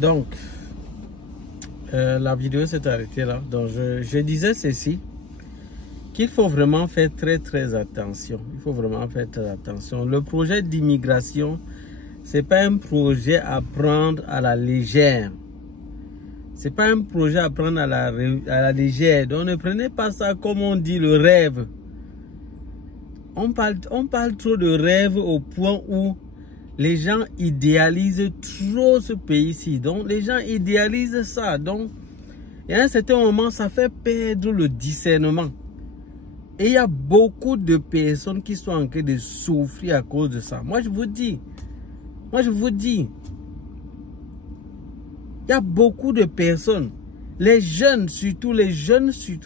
Donc, la vidéo s'est arrêtée là. Donc, je disais ceci, qu'il faut vraiment faire très attention. Il faut vraiment faire très attention. Le projet d'immigration, c'est pas un projet à prendre à la légère. C'est pas un projet à prendre à la légère. Donc, ne prenez pas ça comme on dit le rêve. On parle trop de rêve au point où les gens idéalisent trop ce pays-ci. Donc, les gens idéalisent ça. Donc, et à un certain moment, ça fait perdre le discernement. Et il y a beaucoup de personnes qui sont en train de souffrir à cause de ça. Moi, je vous dis. Il y a beaucoup de personnes. Les jeunes, surtout,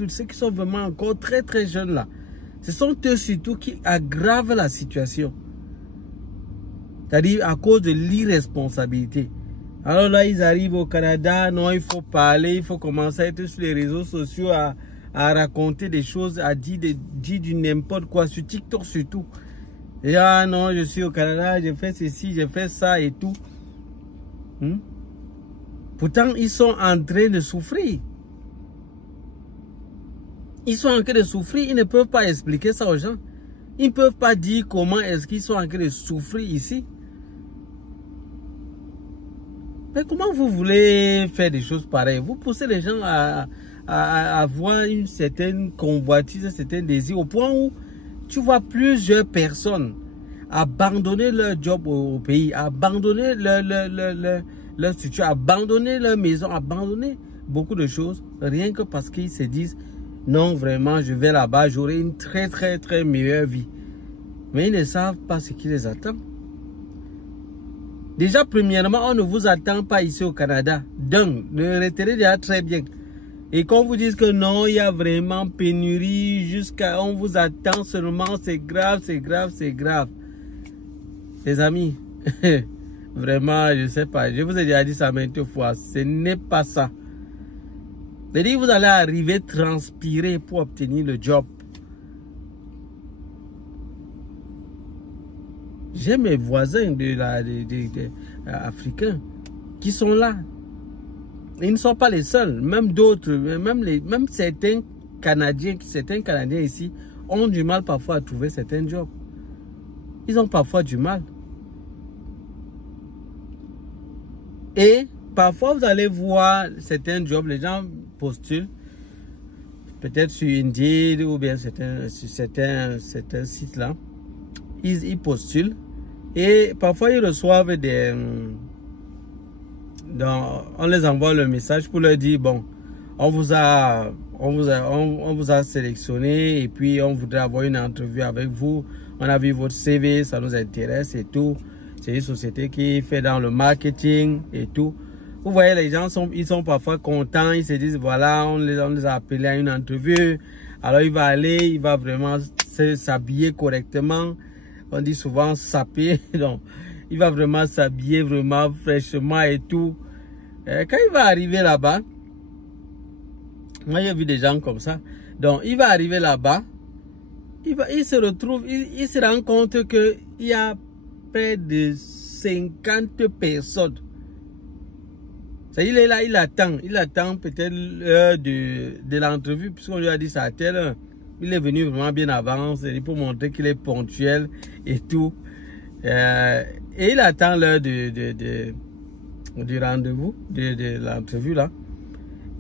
ceux qui sont vraiment encore très jeunes là. Ce sont eux surtout qui aggravent la situation. C'est-à-dire à cause de l'irresponsabilité. Alors là, ils arrivent au Canada, non, il faut parler, il faut commencer à être sur les réseaux sociaux, à raconter des choses, à dire du n'importe quoi, sur TikTok surtout. Et ah non, je suis au Canada, j'ai fait ceci, j'ai fait ça et tout. Pourtant, ils sont en train de souffrir. Ils sont en train de souffrir, ils ne peuvent pas expliquer ça aux gens. Ils ne peuvent pas dire comment est-ce qu'ils sont en train de souffrir ici. Mais comment vous voulez faire des choses pareilles? Vous poussez les gens à avoir une certaine convoitise, un certain désir, au point où tu vois plusieurs personnes abandonner leur job au pays, abandonner leur structure, abandonner leur maison, abandonner beaucoup de choses, rien que parce qu'ils se disent non, vraiment, je vais là-bas, j'aurai une très meilleure vie. Mais ils ne savent pas ce qui les attend. Déjà, premièrement, on ne vous attend pas ici au Canada. Donc, le retenez déjà très bien. Et qu'on vous dise que non, il y a vraiment pénurie, jusqu'à on vous attend seulement, c'est grave. Les amis, vraiment, je ne sais pas, je vous ai déjà dit ça maintes fois, ce n'est pas ça. C'est-à-dire, vous allez arriver à transpirer pour obtenir le job. J'ai mes voisins africains qui sont là. Ils ne sont pas les seuls. Même d'autres, même certains Canadiens ici ont du mal parfois à trouver certains jobs. Ils ont parfois du mal. Et parfois, vous allez voir certains jobs, les gens postulent, peut-être sur Indeed ou bien sur certains sites-là. Ils postulent et parfois ils reçoivent des... on les envoie le message pour leur dire, bon, on vous a sélectionné et puis on voudrait avoir une entrevue avec vous. On a vu votre CV, ça nous intéresse et tout. C'est une société qui fait dans le marketing et tout. Vous voyez, les gens ils sont parfois contents. Ils se disent, voilà, on les a appelés à une entrevue. Alors, il va vraiment s'habiller correctement. On dit souvent saper. Donc, il va vraiment s'habiller vraiment fraîchement et tout. Quand il va arriver là-bas, moi, j'ai vu des gens comme ça. Donc, il va arriver là-bas. Il se retrouve, il se rend compte qu'il y a près de 50 personnes. Il est là, il attend peut-être l'heure de l'entrevue, puisqu'on lui a dit ça à telle heure. Il est venu vraiment bien avant, pour montrer qu'il est ponctuel et tout. Et il attend l'heure du rendez-vous, de l'entrevue là.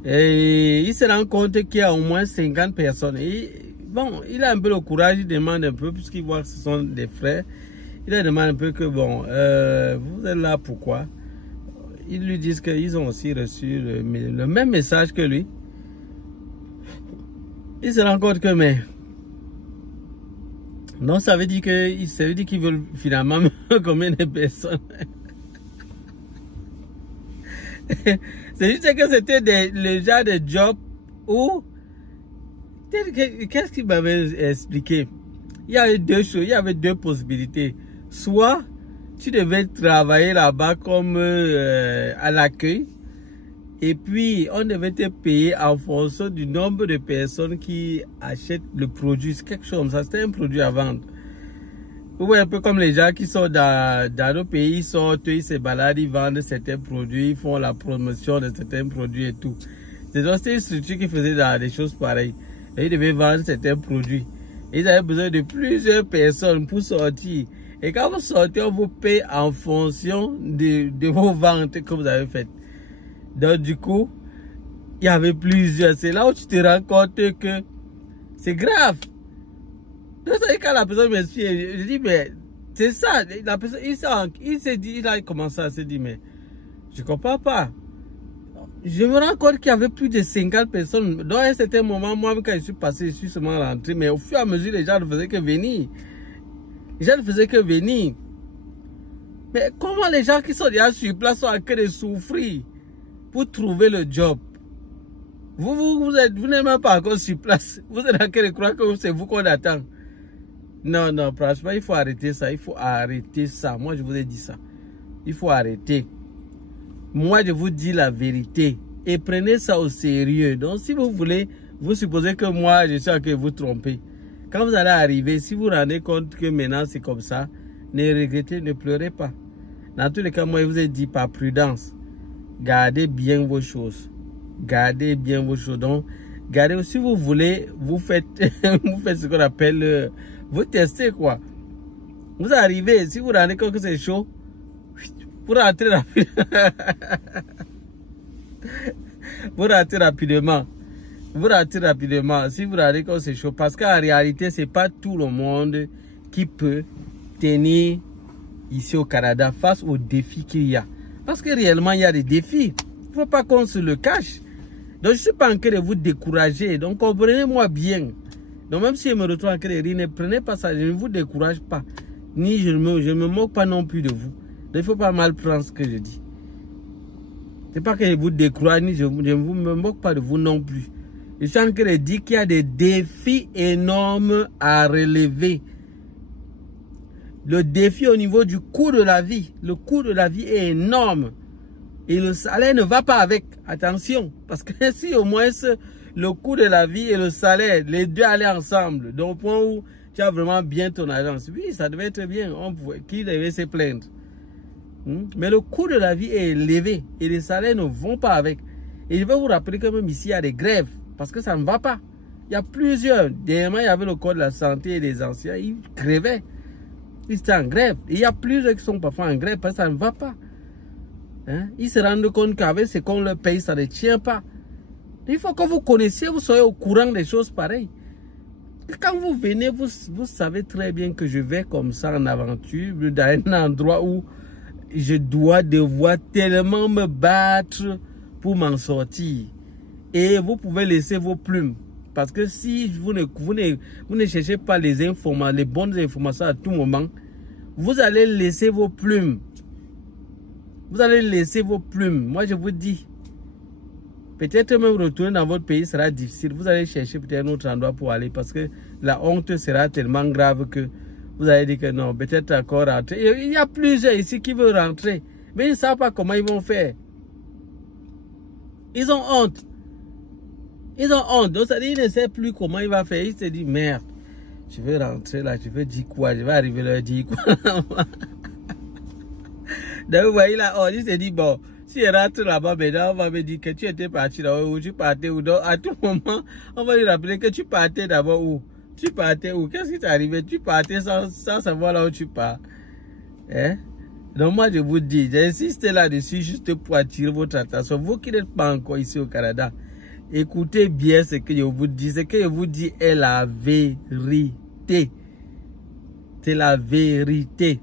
Et il se rend compte qu'il y a au moins 50 personnes. Et bon, il a un peu le courage, il demande un peu, puisqu'il voit que ce sont des frères. Il leur demande un peu que, bon, vous êtes là pourquoi? Ils lui disent qu'ils ont aussi reçu le même message que lui. Il se rend compte que, mais... Non, ça veut dire qu'ils veulent finalement combien de personnes? C'est juste que c'était le genre de job où... Qu'est-ce qu'il m'avait expliqué? Il y avait deux choses, il y avait deux possibilités. Soit tu devais travailler là-bas comme à l'accueil, et puis on devait te payer en fonction du nombre de personnes qui achètent le produit. C'est quelque chose comme ça, c'était un produit à vendre. Vous voyez un peu comme les gens qui sont dans nos pays, ils sortent, ils se baladent, ils vendent certains produits, ils font la promotion de certains produits et tout. C'est donc une structure qui faisait des choses pareilles. Et ils devaient vendre certains produits. Ils avaient besoin de plusieurs personnes pour sortir. Et quand vous sortez, on vous paye en fonction de vos ventes que vous avez faites. Donc du coup, il y avait plusieurs. C'est là où tu te rends compte que c'est grave. Donc quand la personne me suit, je dis, mais c'est ça. La personne, il s'est dit, il a commencé à se dire, mais je ne comprends pas. Je me rends compte qu'il y avait plus de 50 personnes. Dans un certain moment, moi, quand je suis passé, je suis seulement rentré. Mais au fur et à mesure, les gens ne faisaient que venir. Les gens ne faisaient que venir. Mais comment les gens qui sont déjà sur place sont en train de souffrir pour trouver le job? Vous n'êtes même pas encore sur place. Vous êtes en train de croire que c'est vous qu'on attend. Non, non, franchement, il faut arrêter ça. Il faut arrêter ça. Moi, je vous ai dit ça. Il faut arrêter. Moi, je vous dis la vérité. Et prenez ça au sérieux. Donc, si vous voulez, vous supposez que moi, je suis en train de vous tromper. Quand vous allez arriver, si vous vous rendez compte que maintenant c'est comme ça, ne regrettez, ne pleurez pas. Dans tous les cas, moi, je vous ai dit par prudence, gardez bien vos choses. Gardez bien vos choses. Donc, gardez, si vous voulez, vous faites, vous faites ce qu'on appelle, vous testez quoi. Vous arrivez, si vous vous rendez compte que c'est chaud, vous rentrez rapidement. Vous rentrez rapidement. Vous rentrez rapidement. Si vous rendez compte que c'est chaud, parce qu'en réalité, c'est pas tout le monde qui peut tenir ici au Canada face aux défis qu'il y a. Parce que réellement, il y a des défis. Il ne faut pas qu'on se le cache. Donc, je ne suis pas en train de vous décourager. Donc, comprenez-moi bien. Donc, même si je me retrouve en train de rire, ne prenez pas ça. Je ne vous décourage pas. Ni je ne me moque pas non plus de vous. Donc, il ne faut pas mal prendre ce que je dis. Ce n'est pas que je vous décourage, ni je ne me moque pas de vous non plus. Je suis en train de dire qu'il y a des défis énormes à relever. Le défi au niveau du coût de la vie. Le coût de la vie est énorme. Et le salaire ne va pas avec. Attention. Parce que si au moins le coût de la vie et le salaire, les deux allaient ensemble. Donc au point où tu as vraiment bien ton agence. Oui, ça devait être bien. Qui devait se plaindre? Mais le coût de la vie est élevé. Et les salaires ne vont pas avec. Et je vais vous rappeler que même ici, il y a des grèves. Parce que ça ne va pas. Il y a plusieurs. Dernièrement, il y avait le code de la santé et les anciens. Ils grévaient. Ils étaient en grève. Et il y a plusieurs qui sont parfois en grève parce que ça ne va pas. Hein? Ils se rendent compte qu'avec ce qu'on leur paye, ça ne tient pas. Il faut que vous connaissiez, vous soyez au courant des choses pareilles. Et quand vous venez, vous savez très bien que je vais comme ça en aventure, dans un endroit où je dois devoir tellement me battre pour m'en sortir. Et vous pouvez laisser vos plumes. Parce que si vous ne cherchez pas les bonnes informations à tout moment, vous allez laisser vos plumes. Vous allez laisser vos plumes. Moi, je vous dis, peut-être même retourner dans votre pays sera difficile. Vous allez chercher peut-être un autre endroit pour aller parce que la honte sera tellement grave que vous allez dire que non, peut-être encore rentrer. Il y a plusieurs ici qui veulent rentrer, mais ils ne savent pas comment ils vont faire. Ils ont honte. Ils ont honte. Donc, ça dit, ils ne savent plus comment ils vont faire. Ils se disent, merde, je vais rentrer là, je vais dire quoi? Je vais arriver là, dire quoi? Donc, vous voyez là, oh, il se dit, bon, si je rentre là-bas, maintenant, on va me dire que tu étais parti là où tu partais où. Donc, à tout moment, on va lui rappeler que tu partais d'abord où. Tu partais où? Qu'est-ce qui t'est arrivé? Tu partais sans savoir là où tu pars. Hein? Donc, moi, je vous dis, j'insiste là-dessus juste pour attirer votre attention. Vous qui n'êtes pas encore ici au Canada, écoutez bien ce que je vous dis. Ce que je vous dis est la vérité. C'est la vérité.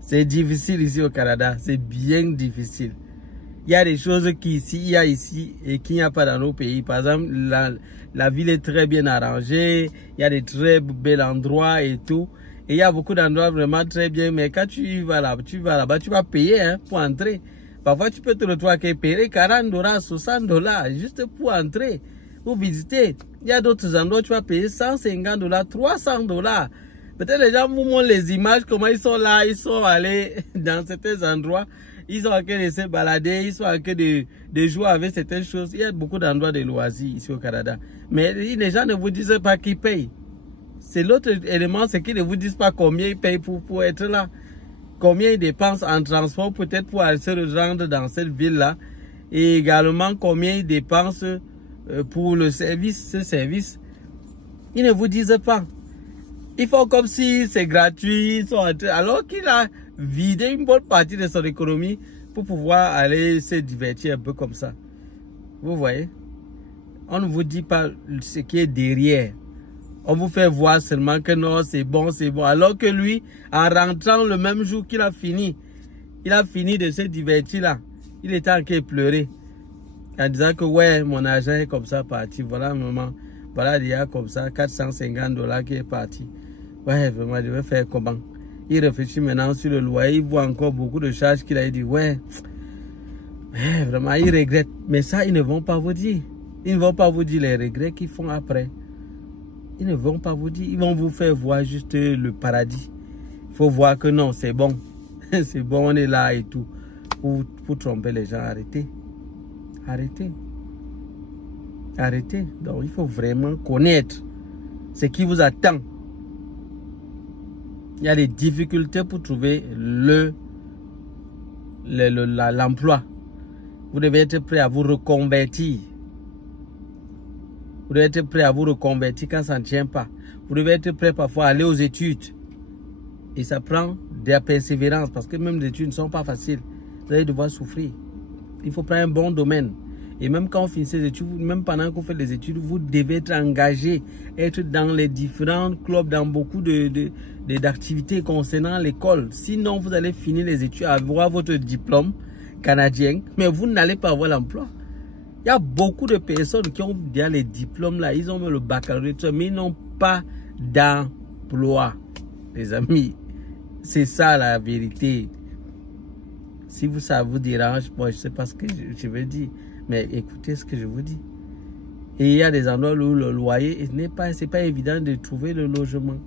C'est difficile ici au Canada. C'est bien difficile. Il y a des choses qui il y a ici et qu'il n'y a pas dans nos pays. Par exemple, la ville est très bien arrangée. Il y a des très bels endroits et tout. Et il y a beaucoup d'endroits vraiment très bien. Mais quand tu vas là-bas, tu vas payer hein, pour entrer. Parfois, tu peux te retrouver à payer 40 $, 60 $ juste pour entrer, pour visiter. Il y a d'autres endroits où tu vas payer 150 $, 300 $. Peut-être les gens vous montrent les images, comment ils sont là, ils sont allés dans certains endroits. Ils sont en train de se balader, ils sont en train de jouer avec certaines choses. Il y a beaucoup d'endroits de loisirs ici au Canada. Mais les gens ne vous disent pas qu'ils payent. C'est l'autre élément, c'est qu'ils ne vous disent pas combien ils payent pour être là. Combien ils dépensent en transport peut-être pour aller se rendre dans cette ville-là. Et également combien ils dépensent pour le service, ce service. Ils ne vous disent pas. Ils font comme si c'est gratuit, alors qu'il a vidé une bonne partie de son économie pour pouvoir aller se divertir un peu comme ça. Vous voyez? On ne vous dit pas ce qui est derrière. On vous fait voir seulement que non, c'est bon, c'est bon. Alors que lui, en rentrant le même jour qu'il a fini, il a fini de se divertir là. Il était en train de pleurer. En disant que ouais, mon argent est comme ça parti. Voilà, maman. Voilà, il y a comme ça $450 qui est parti. Ouais, vraiment, je vais faire comment? Il réfléchit maintenant sur le loyer. Il voit encore beaucoup de charges qu'il a dit. Ouais, vraiment, il regrette. Mais ça, ils ne vont pas vous dire. Ils ne vont pas vous dire les regrets qu'ils font après. Ils ne vont pas vous dire. Ils vont vous faire voir juste le paradis. Il faut voir que non, c'est bon. C'est bon, on est là et tout. Pour tromper les gens, arrêtez. Arrêtez. Arrêtez. Donc, il faut vraiment connaître ce qui vous attend. Il y a des difficultés pour trouver l'emploi. Vous devez être prêt à vous reconvertir. Vous devez être prêt à vous reconvertir quand ça ne tient pas. Vous devez être prêt parfois à aller aux études. Et ça prend de la persévérance parce que même les études ne sont pas faciles. Vous allez devoir souffrir. Il faut prendre un bon domaine. Et même quand on finit ces études, même pendant qu'on fait les études, vous devez être engagé, être dans les différents clubs, dans beaucoup d'activités concernant l'école. Sinon, vous allez finir les études, avoir votre diplôme canadien, mais vous n'allez pas avoir l'emploi. Il y a beaucoup de personnes qui ont déjà les diplômes là, ils ont le baccalauréat, mais ils n'ont pas d'emploi, les amis. C'est ça la vérité. Si ça vous dérange, moi je ne sais pas ce que je veux dire, mais écoutez ce que je vous dis. Et il y a des endroits où le loyer c'est pas évident de trouver le logement.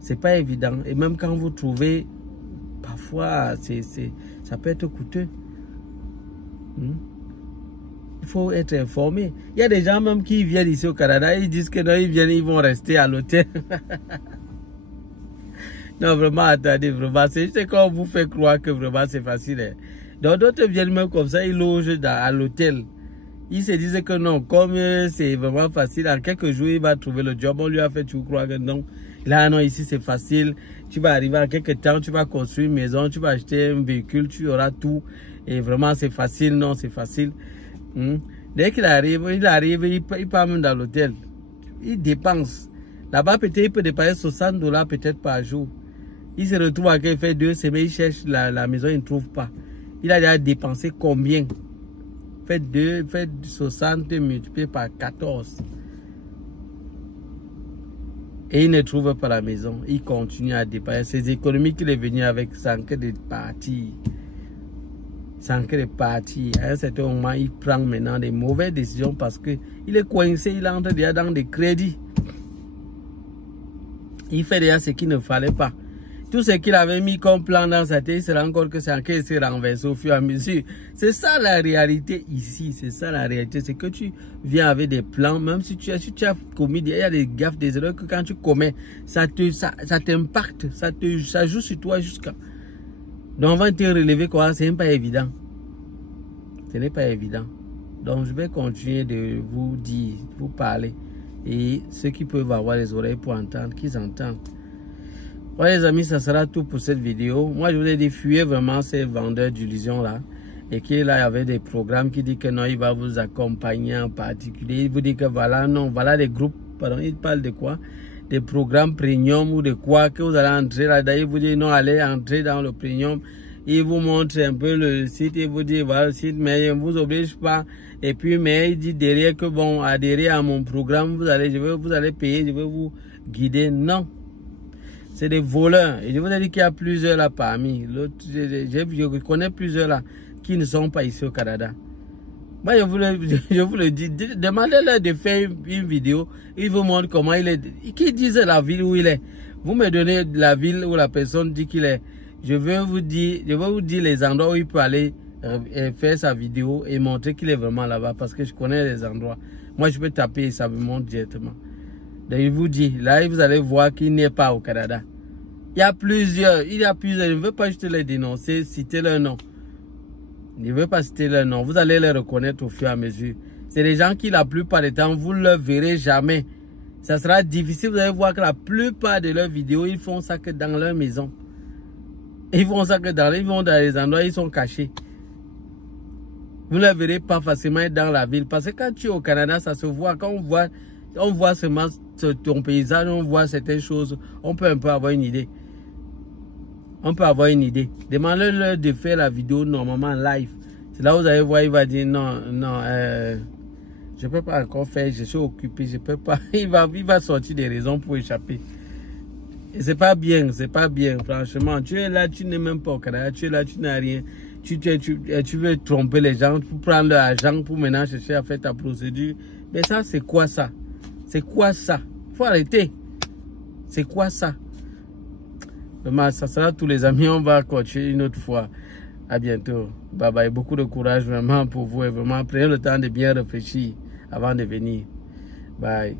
C'est pas évident. Et même quand vous trouvez, parfois ça peut être coûteux. Il faut être informé. Il y a des gens même qui viennent ici au Canada, ils disent que non, ils vont rester à l'hôtel. Non, vraiment, attendez, vraiment, c'est juste qu'on vous fait croire que vraiment c'est facile. Hein. Donc d'autres viennent même comme ça, ils logent à l'hôtel. Ils se disent que non, comme c'est vraiment facile, en quelques jours, il va trouver le job. On lui a fait, tu crois que non. Là, non, ici c'est facile. Tu vas arriver en quelques temps, tu vas construire une maison, tu vas acheter un véhicule, tu auras tout. Et vraiment, c'est facile, non, c'est facile. Dès qu'il arrive, il part même dans l'hôtel. Il dépense. Là-bas, peut-être, il peut dépenser $60 peut-être par jour. Il se retrouve à qu'il fait 2 semaines, il cherche la maison, il ne trouve pas. Il a déjà dépensé combien? Fait 60 multiplié par 14. Et il ne trouve pas la maison. Il continue à dépenser. Ses économies qu'il est venu avec, sans que de partir. Sans que de partir. À un certain moment, il prend maintenant des mauvaises décisions parce qu'il est coincé, il entre déjà dans des crédits. Il fait déjà ce qu'il ne fallait pas. Tout ce qu'il avait mis comme plan dans sa tête, il se rend compte que c'est en qu'il s'est renversé au fur et à mesure. C'est ça la réalité ici. C'est ça la réalité. C'est que tu viens avec des plans, même si tu as commis, il y a des gaffes, des erreurs que quand tu commets, ça t'impacte, ça joue sur toi jusqu'à. Donc on va te relever quoi, c'est même pas évident. Ce n'est pas évident. Donc je vais continuer de vous dire, vous parler. Et ceux qui peuvent avoir les oreilles pour entendre, qu'ils entendent. Ouais les amis, ça sera tout pour cette vidéo. Moi je voulais dire, fuyez vraiment ces vendeurs d'illusions là. Et qu'il y avait des programmes qui disent que non, il va vous accompagner en particulier. Il vous dit que voilà, non, voilà des groupes, pardon, il parle de quoi? Des programmes premium ou de quoi que vous allez entrer là-dedans. Il vous dit non, allez entrer dans le premium. Il vous montre un peu le site, il vous dit voilà le site, mais il ne vous oblige pas. Et puis, mais il dit derrière que bon, adhérer à mon programme, vous allez payer, je vais vous guider. Non. C'est des voleurs. Et je vous ai dit qu'il y a plusieurs là parmi. Je connais plusieurs là qui ne sont pas ici au Canada. Moi, je vous le dis, demandez-leur de faire une vidéo. Ils vous montrent comment il est. Qui disent la ville où il est. Vous me donnez la ville où la personne dit qu'il est. Je vais vous dire les endroits où il peut aller faire sa vidéo et montrer qu'il est vraiment là-bas parce que je connais les endroits. Moi, je peux taper et ça me montre directement. Donc, il vous dit, là, vous allez voir qu'il n'est pas au Canada. Il y a plusieurs, je ne veux pas juste les dénoncer, citer leur nom. Je ne veux pas citer leur nom. Vous allez les reconnaître au fur et à mesure. C'est des gens qui, la plupart du temps, vous ne le verrez jamais. Ça sera difficile. Vous allez voir que la plupart de leurs vidéos, ils font ça que dans leur maison. Ils font ça que ils vont dans les endroits où ils sont cachés. Vous ne les verrez pas facilement dans la ville. Parce que quand tu es au Canada, ça se voit. Quand on voit seulement ton paysage, on voit certaines choses, on peut un peu avoir une idée. On peut avoir une idée. Demandez-leur de faire la vidéo normalement en live. C'est là où vous allez voir, il va dire non, je ne peux pas encore faire, je suis occupé, je ne peux pas. Il va sortir des raisons pour échapper. Et c'est pas bien, franchement. Tu es là, tu n'es même pas au Canada, tu es là, tu n'as rien. Tu veux tromper les gens, pour prendre leur argent, pour maintenant chercher à faire ta procédure. Mais ça, c'est quoi ça? C'est quoi ça? Il faut arrêter. C'est quoi ça? Vraiment, ça sera tous les amis. On va continuer une autre fois. À bientôt. Bye bye. Beaucoup de courage vraiment pour vous. Et vraiment, prenez le temps de bien réfléchir avant de venir. Bye.